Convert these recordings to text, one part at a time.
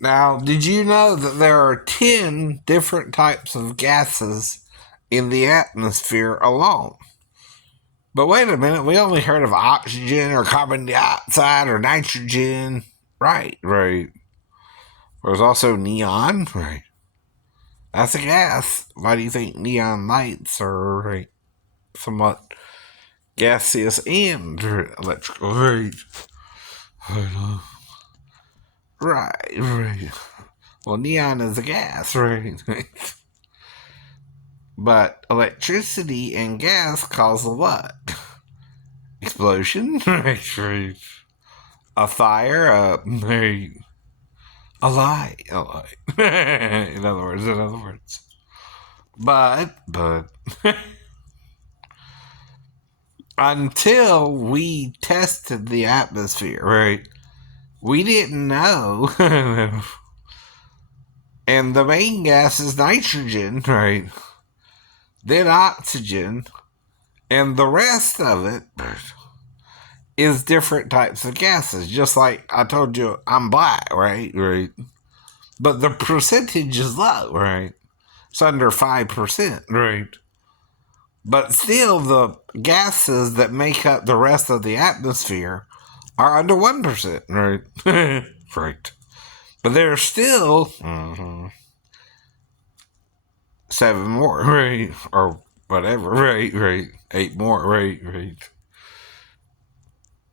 Now, did you know that there are 10 different types of gases in the atmosphere alone? But wait a minute, we only heard of oxygen or carbon dioxide or nitrogen. Right, right. There's also neon. Right. That's a gas. Why do you think neon lights are right, somewhat gaseous and electrical? Right. Right, right. Well, neon is a gas, right? But electricity and gas cause a what? Explosion? Right, right. A fire? A light. A light. In other words. But, until we tested the atmosphere, right, we didn't know. And the main gas is nitrogen, right? Then oxygen. And the rest of it is different types of gases. Just like I told you, I'm black, right? Right. But the percentage is low, right? It's under 5%, right? But still, the gases that make up the rest of the atmosphere are under 1%, right? Right. But there's still 7 more, right? Or whatever, right? Right. 8 more, right? Right.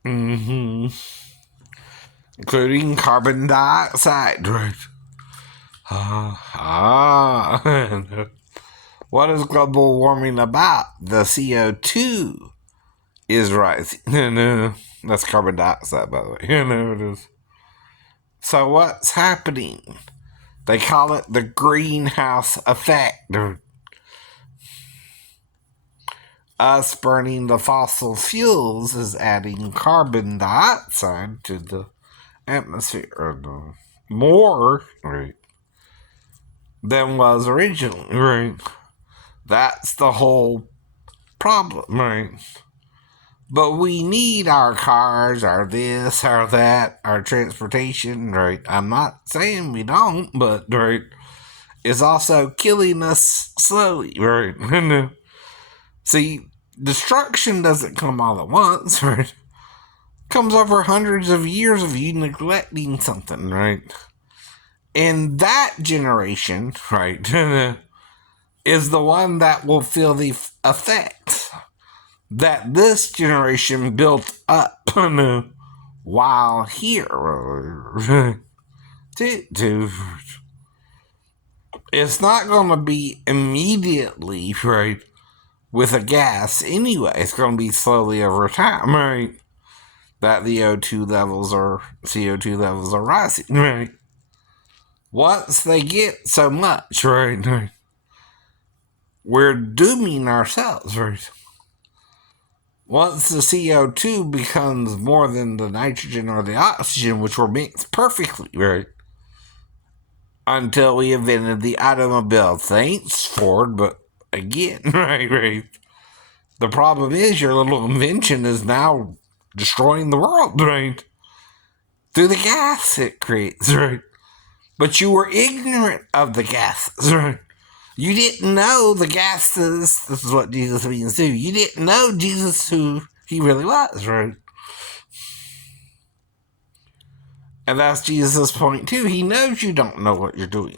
Mm-hmm. Including carbon dioxide, right? What is global warming about? The CO2 is rising. No, that's carbon dioxide, by the way. No, it is. So what's happening? They call it the greenhouse effect. Us burning the fossil fuels is adding carbon dioxide to the atmosphere. More, right, than was originally, right? That's the whole problem, right? But we need our cars, our this, our that, our transportation, right? I'm not saying we don't, but, right, it's also killing us slowly, right? See, destruction doesn't come all at once, right? It comes over hundreds of years of you neglecting something, right? And that generation, right, is the one that will feel the effects that this generation built up while here. It's not going to be immediately, right, with a gas anyway. It's going to be slowly over time, right, that the O2 levels or CO2 levels are rising, right? Once they get so much, right, we're dooming ourselves, right? Once the CO2 becomes more than the nitrogen or the oxygen, which were mixed perfectly, right? Until we invented the automobile. Thanks, Ford, but again, right. The problem is your little invention is now destroying the world, right? Through the gas it creates, right? But you were ignorant of the gases, right? You didn't know the gases. This is what Jesus means too. You didn't know Jesus who he really was, right? And that's Jesus' point too. He knows you don't know what you're doing.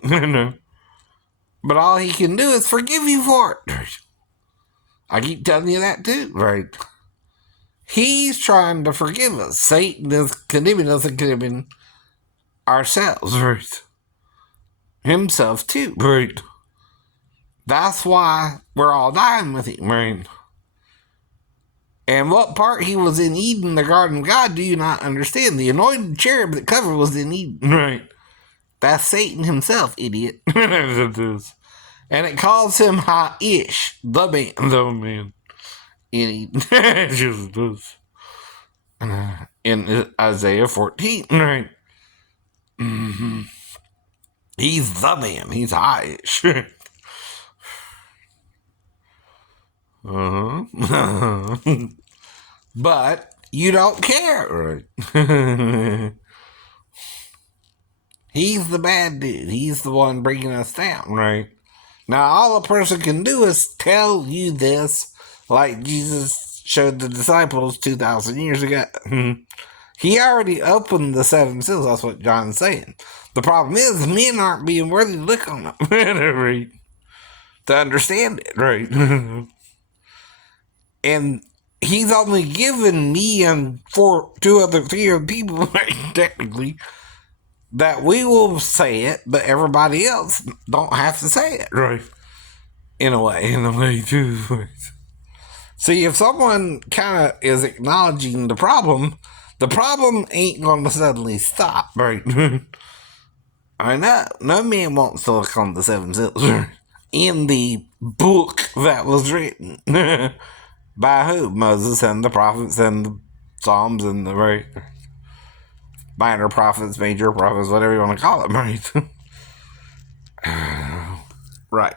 But all he can do is forgive you for it. I keep telling you that too, right? He's trying to forgive us. Satan is condemning us and condemning ourselves, right? Himself too, right? That's why we're all dying with him, right? And what part he was in Eden, the Garden of God, do you not understand? The anointed cherub that covered was in Eden, right? That's Satan himself, idiot. And it calls him Ha-Ish, the man, in Eden. It just does. In Isaiah 14, right? Mm-hmm. He's the man. He's Ha-Ish. Uh-huh. But you don't care, right? He's the bad dude. He's the one bringing us down, right? Now, all a person can do is tell you this, like Jesus showed the disciples 2,000 years ago. He already opened the seven seals. That's what John's saying. The problem is, men aren't being worthy to look on them, right? To understand it, right? And he's only given me and three other people, right, technically, that we will say it, but everybody else don't have to say it, right? In a way, too. See, if someone kind of is acknowledging the problem ain't going to suddenly stop, right? I know. No man wants to look on the seven seals in the book that was written. By who? Moses and the prophets and the Psalms and the right minor prophets, major prophets, whatever you want to call them, right? Right.